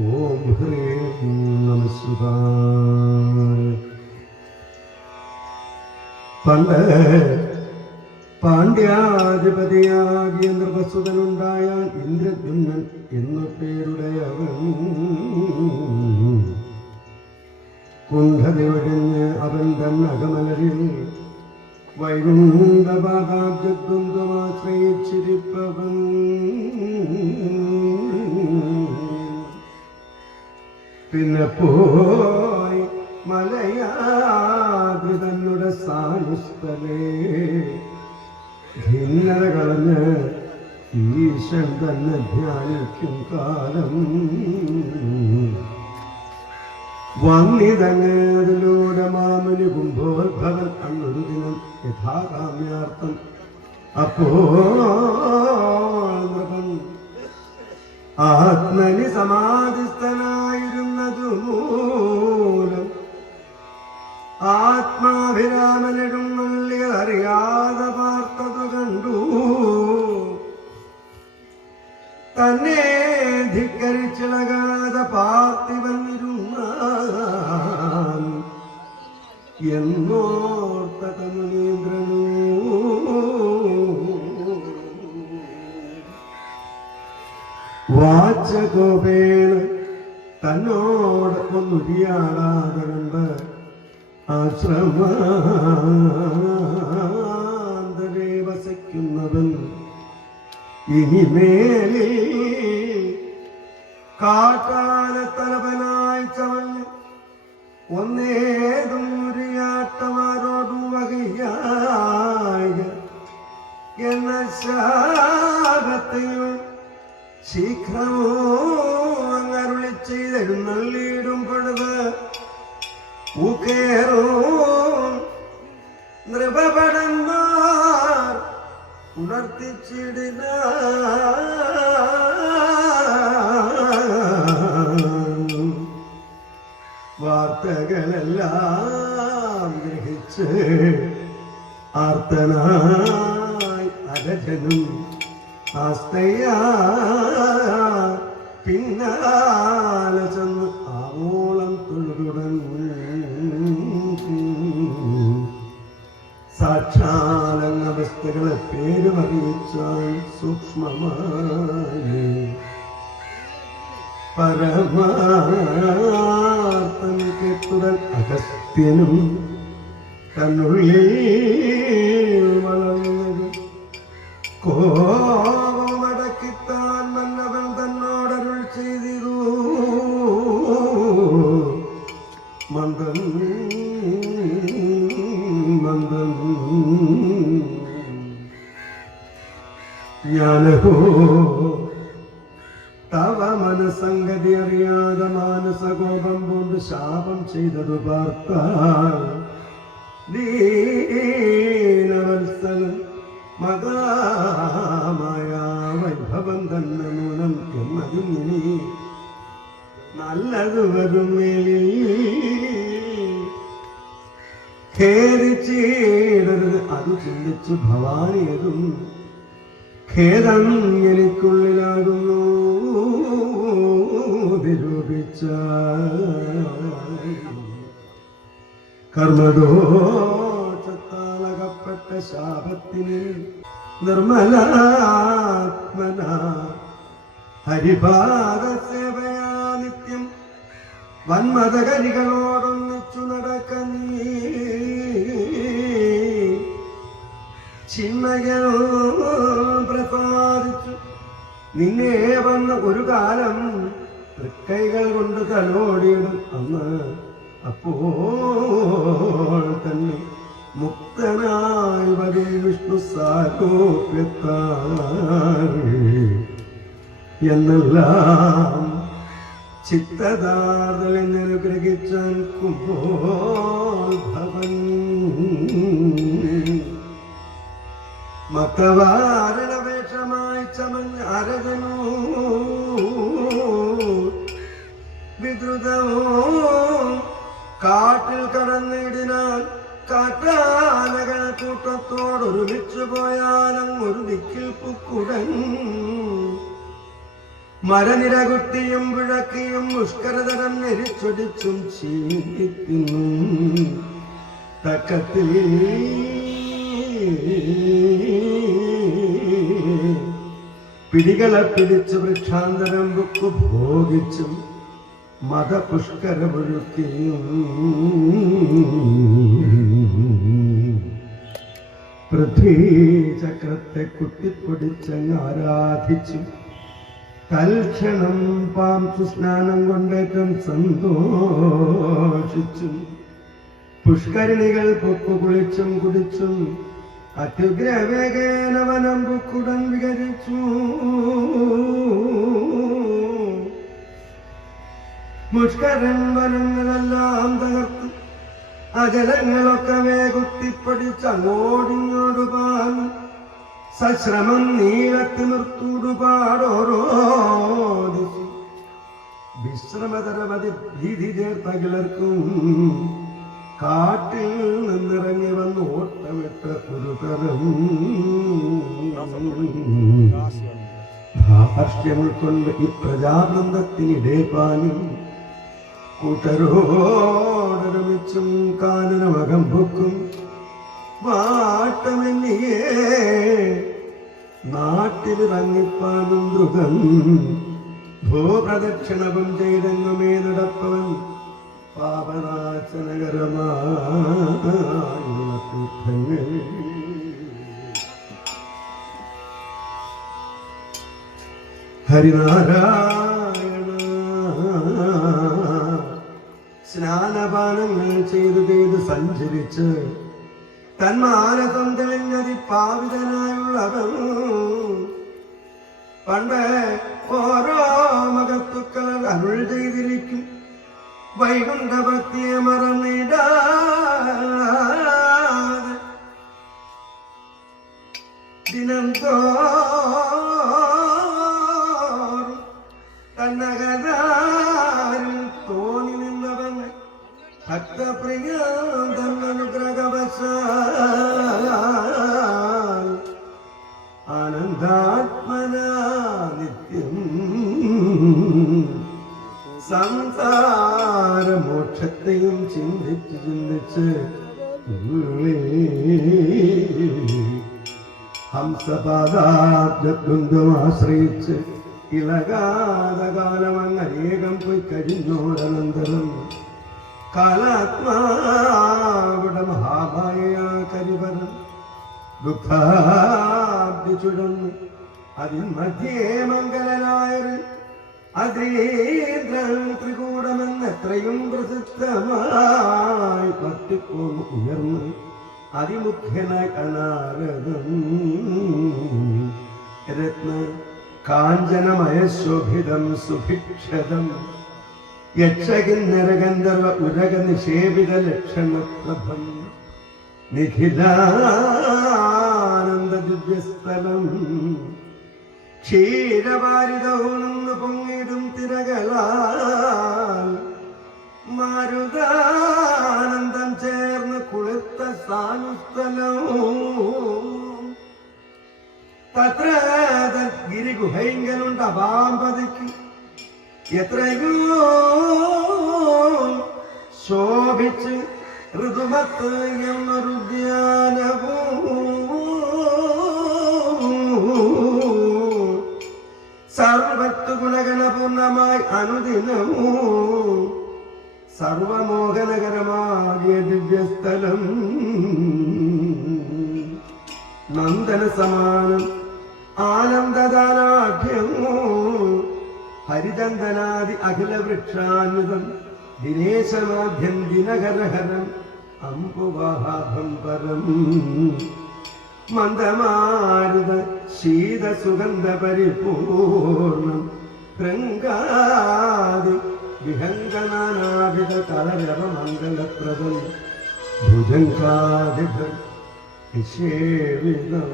ഓം ഹ്രീം നമഃ ശിവായ. പണ്ട് പാണ്ഡ്യാധിപതിയാകിയ നൃപസുതനുണ്ടായാൽ ഇന്ദ്രദ്യുമ്നൻ എന്നു പേരുടയവൻ. കുണ്ഠത ഒഴിഞ്ഞ് അവൻ തന്നകമലരിൽ വൈകുണ്ഠപാദാബ്ജദ്വന്ദ്വമാശ്രയിച്ചിരിപ്പവൻ. പിന്നെ പോയി മലയാദ്രി തന്നുടെ സാനുസ്ഥലേ ഭിന്നത കളഞ്ഞ് ഈശൻ തന്നെ ധ്യാനിക്കും കാലം. വന്നിതങ്ങതിലൂടെ മാമുനി കുംഭോദ്ഭവൻ അന്നൊരു ദിനം യഥാകാമ്യാർത്ഥം. അപ്പോൾ നൃപൻ ആത്മനി സമാധിസ്ഥനായിരുന്നതു മൂലം ആത്മാഭിരാമനിടും അറിയാതെ പാർത്തതു കണ്ടു. തന്നെ ധിക്കരിച്ചിളകാതെ പാർത്ഥിവൻ എന്നോർത്ത മുനീന്ദ്രനു. വാച്ചകോപേണ തന്നോട് ഒന്നുരിയാടാതെ കണ്ട് ആശ്രമാന്തരെ വസിക്കുന്നവൻ ഇനിമേലിൽ കാട്ടാനത്തലവനായി ചമഞ്ഞ് ഒന്നേതും മുരിയാട്ടമാരോടും വകയായ എന്ന ശാപത്തെയും ശീഘ്രമോ അങ്ങരുളി ചെയ്തെഴുന്നള്ളിയിടും പൊഴുത് ൂക്കേറും നൃപപടന്മാർ ഉണർത്തിച്ചിടുന്ന വാർത്തകളെല്ലാം ഗ്രഹിച്ച് ആർത്തനായി അലജനും ആസ്തയാ പിന്നാലെ ചെന്ന് ആവോളം തൊഴുതുടങ്ങി. സാക്ഷാലെന്ന വസ്തുക്കളെ പേരുമറിയിച്ചാൽ സൂക്ഷ്മമായി പരമാർത്ഥം കേട്ടുടൻ അഗസ്ത്യനും തന്നുള്ളിൽ വളർന്നത് കോപമടക്കിത്താൻ മന്നവൻ തന്നോടരുൾ ചെയ്തിരു. മന്ദം മന്ദം ജ്ഞാനഹോ തവ മനസംഗതി അറിയാതെ മാനസകോപം കൊണ്ട് ശാപം ചെയ്തതു പാർത്താൽ ദീനവത്സലൻ മകാമായ വൈഭവം തന്നെ മൂലം എന്നതിനി നല്ലത് വരും. ഖേദിച്ചിടരുത് അത് ചിന്തിച്ചു ഭവാനിയതും ഖേദം എനിക്കുള്ളിലാകുന്നു നിരൂപിച്ച കർമ്മദോഷത്താലകപ്പെട്ട ശാപത്തിന് നിർമ്മലാത്മന ഹരിപാദ സേവയാ നിത്യം വന്മതകരികളോടൊന്നിച്ചു നടക്കനീ. ചിന്മയോ പ്രസാദിച്ചു നിന്നെ വന്ന ഒരു കാലം തൃക്കൈകൾ കൊണ്ട് തലോടിയിടും അന്ന്. അപ്പോൾ തന്നെ മുക്തനായി വരും വിഷ്ണു സാരോപ്യത്താൽ എന്നെല്ലാം ചിത്തദാർദലെന്നനുഗ്രഹിച്ചാൻ കുംഭോദ്ഭവൻ. മതവാരണവേഷമായി ചമഞ്ഞ അരകനോ വിദ്രുതമോ കാട്ടിൽ കടന്നിടിനാൽ കാട്ടാനകൾ കൂട്ടത്തോടൊരുമിച്ചു പോയാലും ഒരു ദിക്കിൽ പുക്കുടൻ മരനിരകുത്തിയും വിഴക്കിയും മുഷ്കരതരം ഞെരിച്ചൊടിച്ചും ചീനിക്കുന്നു തക്കത്തിൽ പിടികളെ പിടിച്ച് വൃക്ഷാന്തരം ബുക്കു ഭോഗിച്ചും മതപുഷ്കരമൊഴുക്കിയും പൃഥ്വീചക്രത്തെ കുത്തിപ്പൊടിച്ചങ്ങ് ആരാധിച്ചു തൽക്ഷണം പാംസു സ്നാനം കൊണ്ടേറ്റം സന്തോഷിച്ചു പുഷ്കരിണികൾ പൊക്കു കുളിച്ചും കുടിച്ചും അത്യുഗ്രവേഗേന വനം ബുക്കുടൻ വികരിച്ചു മുഷ്കരൻ വനങ്ങളെല്ലാം തകർത്തു അജലങ്ങളൊക്കെ വേഗുത്തിപ്പൊടിച്ചങ്ങോടിങ്ങോടു പാഞ്ഞു സശ്രമം നീളത്തിമിർത്തൂടുപാടോരോ വിശ്രമതരമതി ഭീതി ചേർത്തകിലർക്കും കാട്ടിൽ നിന്നിറങ്ങി വന്ന് ഓട്ടമിട്ട ഒരു തരം ധാർഷ്ട്യം ഉൾക്കൊണ്ട് ഈ പ്രജാവൃന്ദത്തിനിടെ പാനും കൂട്ടരോടൊരുമിച്ചും കാനനമകം പൊക്കും വാട്ടമെന്നിയേ നാട്ടിലിറങ്ങിപ്പാനും ദ്രുതം ഭൂപ്രദക്ഷിണവും ചെയ്തെങ്ങുമേ നടപ്പവൻ പാപനാശനകരമായ തീർത്ഥങ്ങൾ ഹരിനാരായണ സ്നാനപാനങ്ങൾ ചെയ്ത് സഞ്ചരിച്ച് തന്മാനസം തെളിഞ്ഞതി പാവിതനായുള്ളവൻ പണ്ട് ഓരോ മകത്തുക്കൾ അരുൾ ചെയ്തിരിക്കും വൈകുണ്ഠഭക്തിയെ മറന്നിടാതെ ദിനം തോറും തന്നകതാരിൽ തോന്നി നിന്നവൻ ഭക്തപ്രിയ തന്നനുഗ്രഹവശാൽ ആനന്ദാത്മന നിത്യം സംസാരമോക്ഷത്തെയും ചിന്തിച്ച് ചിന്തിച്ച് ഹംസപാദാബ്ദം ആശ്രയിച്ച് ഇളകാതകാലം അങ്ങനേകം പോയി കഴിഞ്ഞോരനന്തരം കാലാത്മാവിടെ മഹാമായ കരിവരം ദുഃഖാബ്ദി ചുഴന്നു അതിൽ മധ്യേ മംഗലനായൊരു അദ്രീന്ദ്രൻ ത്രികൂടമെന്നെത്രയും പ്രസിദ്ധമായി പറ്റിപ്പോന്നു ഉയർന്ന് അതിമുഖ്യനായി അനാരദം രത്ന കാഞ്ചനമയ ശോഭിതം സുഭിക്ഷതം യക്ഷകിന്നരഗന്ധർവ ഉരക നിഷേവിത ലക്ഷണപ്രഭം നിഖിലാനന്ദ ദിവ്യസ്ഥലം ക്ഷീരവാരിതൂണെന്ന് പൊങ്ങിടും തിരകളാൽ മാരുതാനന്ദം ചേർന്ന് കുളിർത്ത സാനുസ്ഥലവും തത്ര ഗിരിഗുഹൈങ്കലുണ്ട് അപാമ്പതിക്ക് എത്രയോ ശോഭിച്ച് ഋതുമത്ത് എന്നൊരു ധ്യാനവും സർവത്തു ഗുണഗണപൂർണമായി അനുദിനമോ സർവമോഹനകരമാകിയ ദിവ്യസ്ഥലം നന്ദന സമാനം ആനന്ദദാനാഢ്യമോ ഹരിചന്ദനാദി അഖില വൃക്ഷാനുതം ദിനേശമാധ്യം ദിനകരഹരം അമ്പുവാഹാഭം പരം മന്ദമാരുത ശീത സുഗന്ധ പരിപൂർണം ശൃംഗാദി വിഹംഗനാനാവിധ കലരവ മംഗളപ്രദം ഭുജങ്കാദിഭം നിഷേവിതം